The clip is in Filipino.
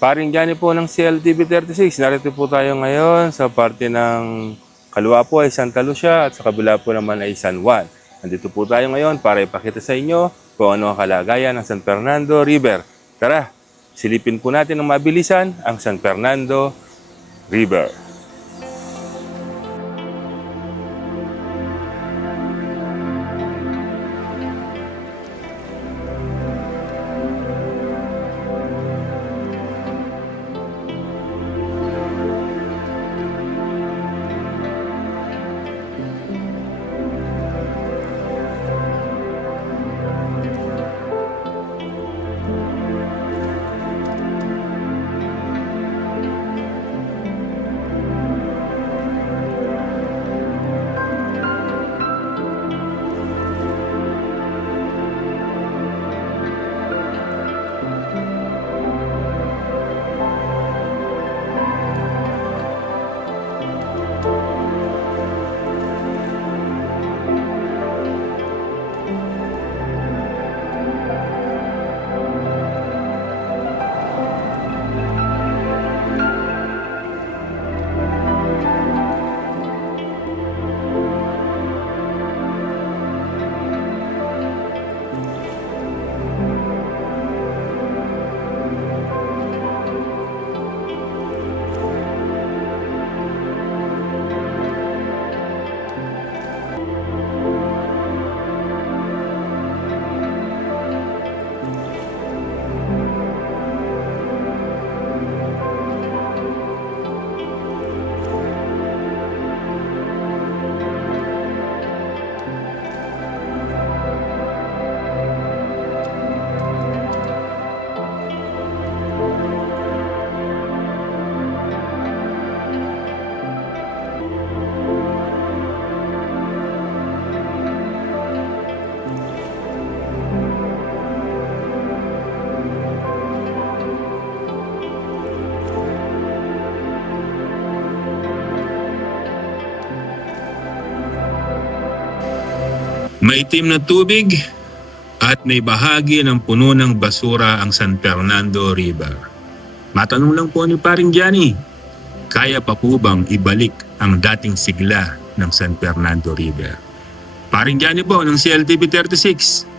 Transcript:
Paring Johnny po ng CLTV 36. Narito po tayo ngayon sa parte ng kaliwa po ay Santa Lucia at sa kabila po naman ay San Juan. Nandito po tayo ngayon para ipakita sa inyo kung ano ang kalagayan ng San Fernando River. Tara, silipin po natin ng mabilisan ang San Fernando River. Maitim na tubig at may bahagi ng puno ng basura ang San Fernando River. Matanong lang po ni Paring Johnny, kaya pa po bang ibalik ang dating sigla ng San Fernando River? Paring Johnny po ng CLTV 36.